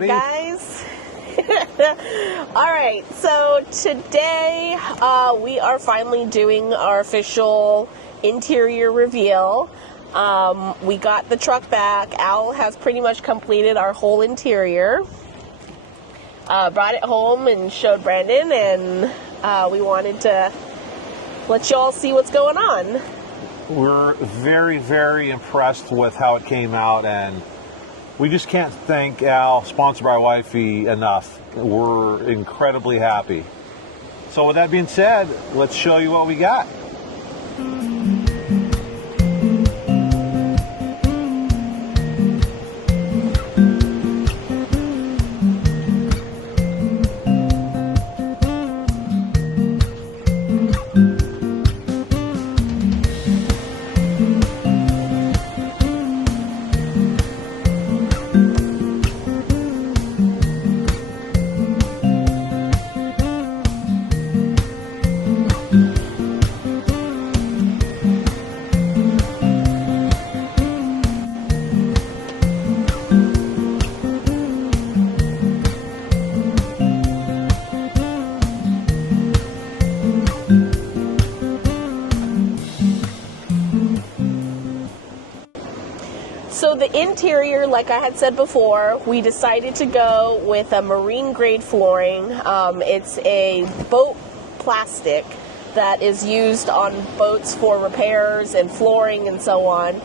ready? Guys. All right, so today we are finally doing our official interior reveal. We got the truck back. Al has pretty much completed our whole interior. Brought it home and showed Brandon, and we wanted to let you all see what's going on. We're very, very impressed with how it came out, and we just can't thank Al, sponsored by Wifey, enough. We're incredibly happy. So with that being said, let's show you what we got. So the interior, like I had said before, we decided to go with a marine grade flooring. It's a boat plastic that is used on boats for repairs and flooring and so on.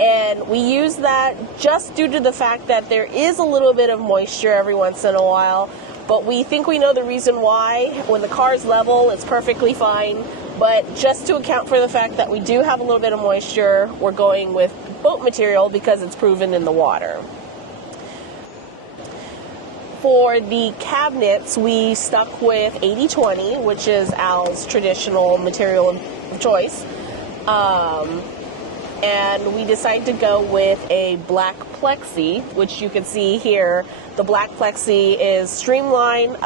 And we use that just due to the fact that there is a little bit of moisture every once in a while. But we think we know the reason why. When the car's level, it's perfectly fine. But just to account for the fact that we do have a little bit of moisture, we're going with boat material because it's proven in the water. For the cabinets, we stuck with 80/20, which is Al's traditional material of choice. And we decided to go with a black Plexi, which you can see here. The black Plexi is streamlined.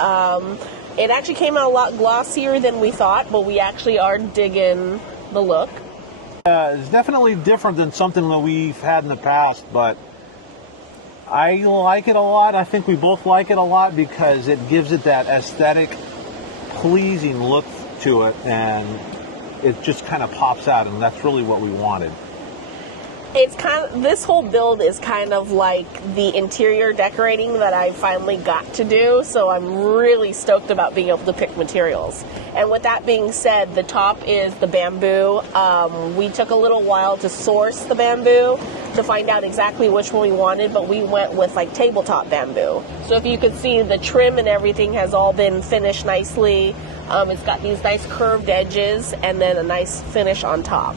It actually came out a lot glossier than we thought, but we actually are digging the look. It's definitely different than something that we've had in the past, but I like it a lot. I think we both like it a lot because it gives it that aesthetic, pleasing look to it, and it just kind of pops out, and that's really what we wanted. It's this whole build is kind of like the interior decorating that I finally got to do, so I'm really stoked about being able to pick materials. And with that being said, the top is the bamboo. We took a little while to source the bamboo to find out exactly which one we wanted, but we went with like tabletop bamboo. So if you can see, the trim and everything has all been finished nicely. It's got these nice curved edges and then a nice finish on top.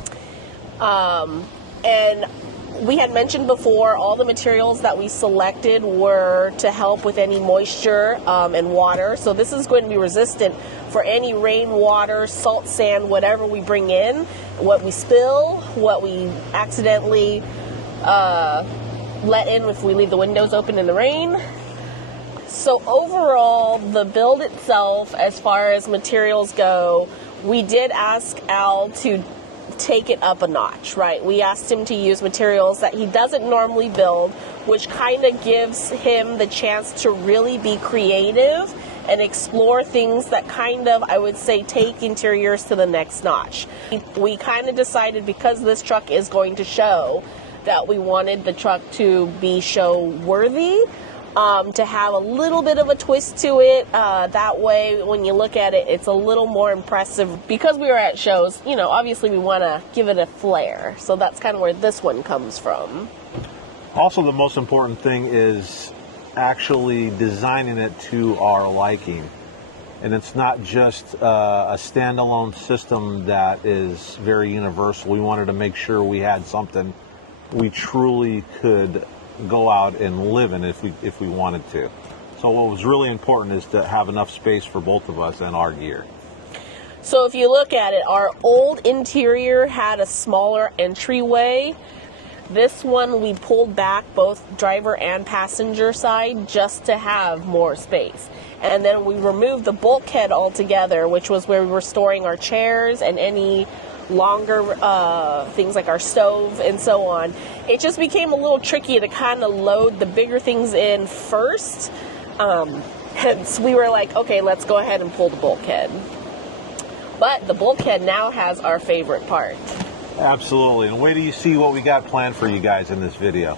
And we had mentioned before, all the materials that we selected were to help with any moisture and water. So this is going to be resistant for any rain, water, salt, sand, whatever we bring in, what we spill, what we accidentally let in if we leave the windows open in the rain. So overall, the build itself, as far as materials go, we did ask Al to take it up a notch, right? We asked him to use materials that he doesn't normally build, which kind of gives him the chance to really be creative and explore things that kind of, I would say, take interiors to the next notch. We kind of decided, because this truck is going to show, that we wanted the truck to be show worthy. To have a little bit of a twist to it. That way, when you look at it, it's a little more impressive. Because we were at shows, you know, obviously we want to give it a flair. So that's kind of where this one comes from. Also, the most important thing is actually designing it to our liking. And it's not just a standalone system that is very universal. We wanted to make sure we had something we truly could go out and live in if we wanted to. So what was really important is to have enough space for both of us and our gear. So if you look at it, our old interior had a smaller entryway. This one we pulled back both driver and passenger side just to have more space. And then we removed the bulkhead altogether, which was where we were storing our chairs and any longer things like our stove and so on. It just became a little tricky to kind of load the bigger things in first. Hence we were like, okay, let's go ahead and pull the bulkhead. But the bulkhead now has our favorite part. Absolutely. And wait till you see what we got planned for you guys in this video.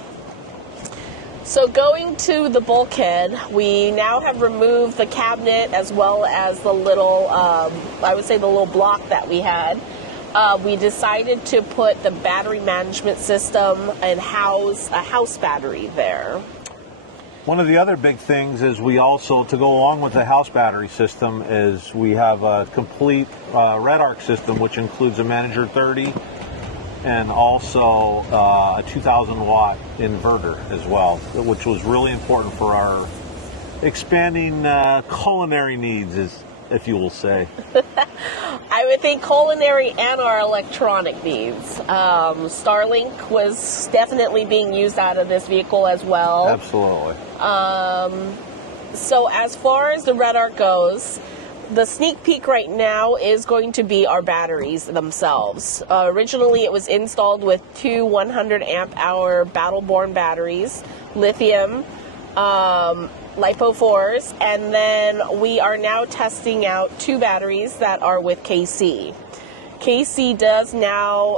So going to the bulkhead, we now have removed the cabinet as well as the little, I would say the little block that we had. We decided to put the battery management system and house a house battery there. One of the other big things is we also, to go along with the house battery system, is we have a complete RedArc system, which includes a Manager 30 and also a 2,000 watt inverter as well, which was really important for our expanding culinary needs, if you will say. I would think culinary and our electronic needs. Starlink was definitely being used out of this vehicle as well. Absolutely. So as far as the RedArc goes, the sneak peek right now is going to be our batteries themselves. Originally it was installed with two 100 amp hour Battle-Born batteries, lithium, LiPo4s, and then we are now testing out two batteries that are with KC. KC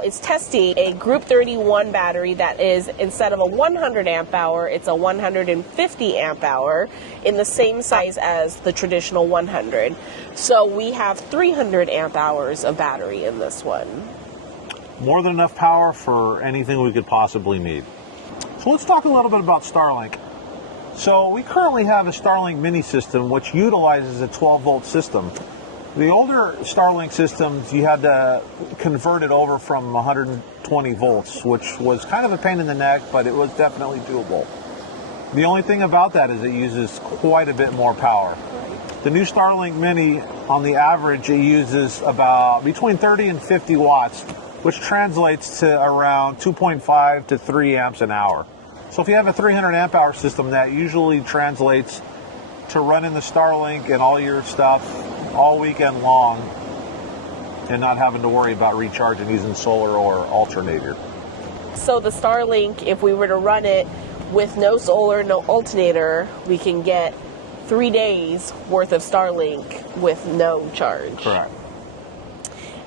is testing a Group 31 battery that is, instead of a 100 amp hour, it's a 150 amp hour in the same size as the traditional 100. So we have 300 amp hours of battery in this one. More than enough power for anything we could possibly need. So let's talk a little bit about Starlink. So we currently have a Starlink mini system which utilizes a 12 volt system. The older Starlink systems, you had to convert it over from 120 volts, which was kind of a pain in the neck, but it was definitely doable. The only thing about that is it uses quite a bit more power. The new Starlink Mini, on the average, it uses about between 30 and 50 watts, which translates to around 2.5 to 3 amps an hour. So if you have a 300 amp hour system, that usually translates to running the Starlink and all your stuff all weekend long and not having to worry about recharging using solar or alternator. So the Starlink, if we were to run it with no solar, no alternator, we can get 3 days worth of Starlink with no charge. Correct.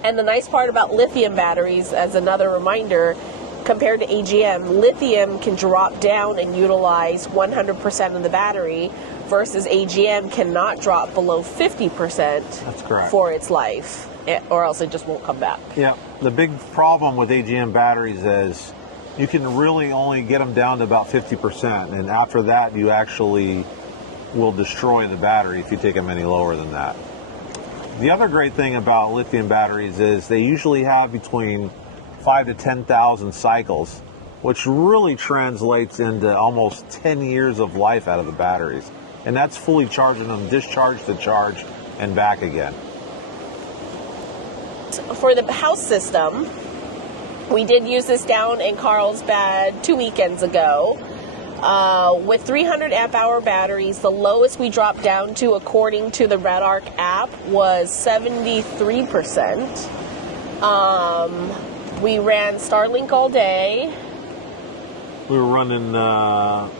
And the nice part about lithium batteries, as another reminder, compared to AGM, lithium can drop down and utilize 100% of the battery, versus AGM cannot drop below 50%. That's correct. For its life, or else it just won't come back. Yeah, the big problem with AGM batteries is you can really only get them down to about 50%, and after that you actually will destroy the battery if you take them any lower than that. The other great thing about lithium batteries is they usually have between 5 to 10,000 cycles, which really translates into almost 10 years of life out of the batteries. And that's fully charging them, discharge to charge, and back again. For the house system, we did use this down in Carlsbad 2 weekends ago. With 300 amp hour batteries, the lowest we dropped down to, according to the RedArc app, was 73%. We ran Starlink all day. We were running the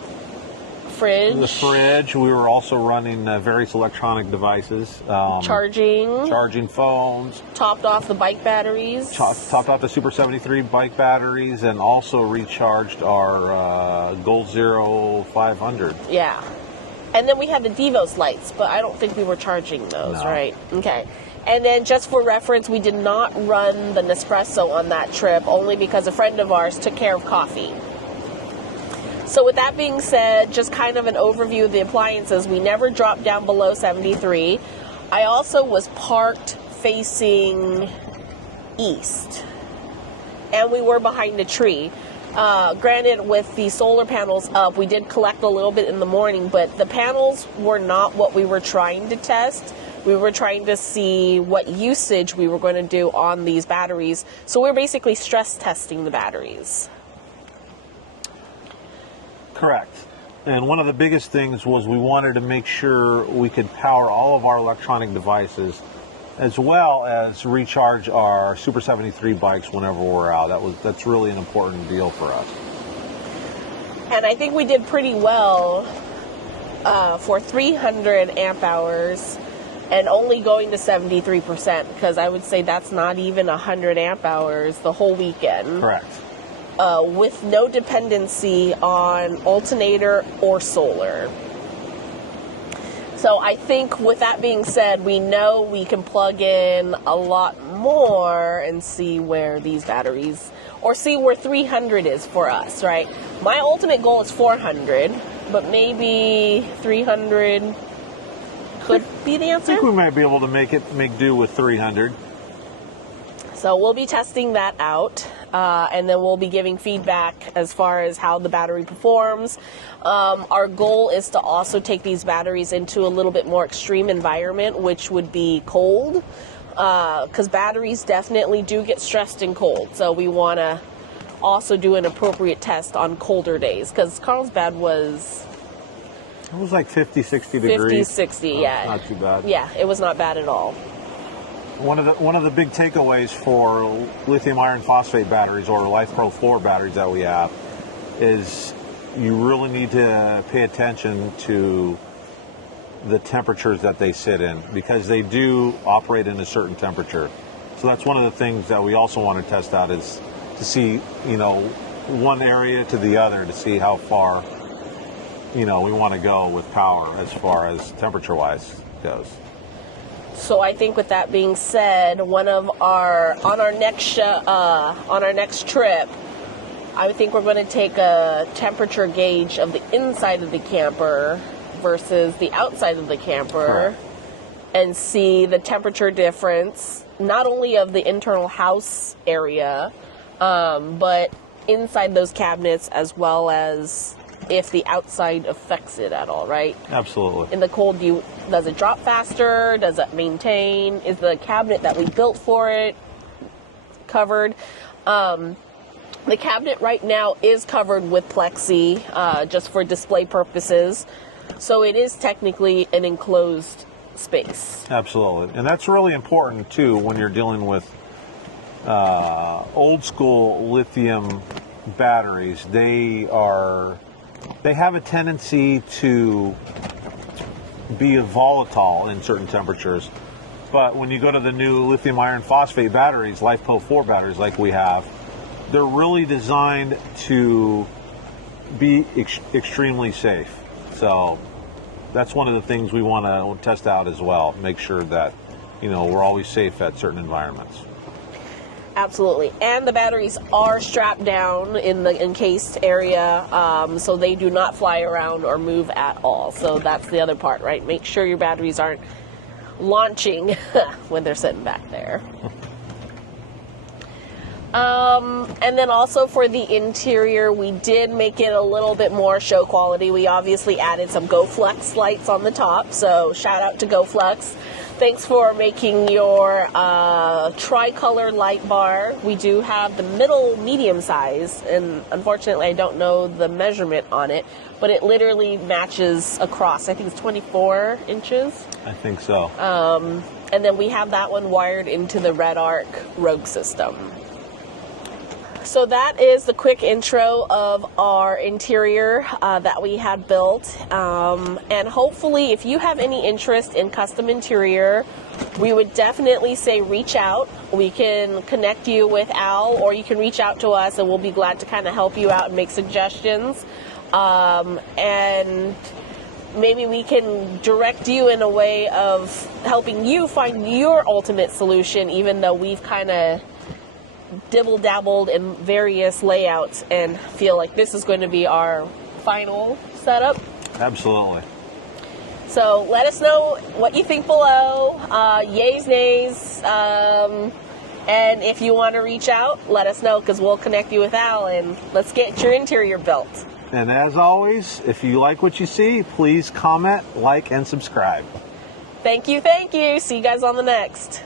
fridge. We were also running various electronic devices. Charging phones. Topped off the bike batteries. Topped off the Super 73 bike batteries, and also recharged our Gold Zero 500. Yeah. And then we had the Devos lights, but I don't think we were charging those, No. right? Okay. And then just for reference, we did not run the Nespresso on that trip, only because a friend of ours took care of coffee. So with that being said, just kind of an overview of the appliances. We never dropped down below 73. I also was parked facing east, and we were behind a tree. Granted, with the solar panels up, we did collect a little bit in the morning, but the panels were not what we were trying to test. We were trying to see what usage we were going to do on these batteries. So we're basically stress testing the batteries. Correct. And one of the biggest things was we wanted to make sure we could power all of our electronic devices, as well as recharge our Super 73 bikes whenever we're out. That's really an important deal for us. And I think we did pretty well for 300 amp hours and only going to 73%, because I would say that's not even 100 amp hours the whole weekend. Correct. With no dependency on alternator or solar. So I think with that being said, we know we can plug in a lot more and see where these batteries, or see where 300 is for us, right? My ultimate goal is 400, but maybe 300 could be the answer. I think we might be able to make do with 300. So we'll be testing that out, and then we'll be giving feedback as far as how the battery performs. Our goal is to also take these batteries into a little bit more extreme environment, which would be cold, because batteries definitely do get stressed in cold. So we want to also do an appropriate test on colder days, because Carlsbad was... It was like 50, 60 degrees. 50, 60, yeah. Not too bad. Yeah, it was not bad at all. One of the big takeaways for lithium iron phosphate batteries, or LifePro 4 batteries that we have, is you really need to pay attention to the temperatures that they sit in, because they do operate in a certain temperature. So that's one of the things that we also want to test out, is to see, one area to the other, to see how far, we want to go with power as far as temperature-wise goes. So I think with that being said, on our next trip, I think we're going to take a temperature gauge of the inside of the camper versus the outside of the camper. Correct. And see the temperature difference, not only of the internal house area, but inside those cabinets, as well as if the outside affects it at all, right? Absolutely. In the cold, does it drop faster? Does it maintain? Is the cabinet that we built for it covered? The cabinet right now is covered with Plexi, just for display purposes. So it is technically an enclosed space. Absolutely. And that's really important, too, when you're dealing with old school lithium batteries. They have a tendency to be volatile in certain temperatures. But when you go to the new lithium iron phosphate batteries, LifePro 4 batteries like we have, they're really designed to be extremely safe. So that's one of the things we want to test out as well. Make sure that, we're always safe at certain environments. Absolutely. And the batteries are strapped down in the encased area, so they do not fly around or move at all. So that's the other part, right? Make sure your batteries aren't launching when they're sitting back there. And then also for the interior, we did make it a little bit more show quality. We obviously added some GoFlex lights on the top, so shout out to GoFlex. Thanks for making your tricolor light bar. We do have the middle medium size, and unfortunately I don't know the measurement on it, but it literally matches across. I think it's 24 inches. I think so. And then we have that one wired into the RedArc Rouge system. So that is the quick intro of our interior that we had built. And hopefully, if you have any interest in custom interior, we would definitely say reach out. We can connect you with Al, or you can reach out to us, and we'll be glad to kind of help you out and make suggestions. And maybe we can direct you in a way of helping you find your ultimate solution, even though we've kind of dibble-dabbled in various layouts and feel like this is going to be our final setup. Absolutely. So let us know what you think below, yays, nays, and if you want to reach out, let us know, because we'll connect you with Al, and let's get your interior built. And as always, if you like what you see, please comment, like, and subscribe. Thank you. See you guys on the next.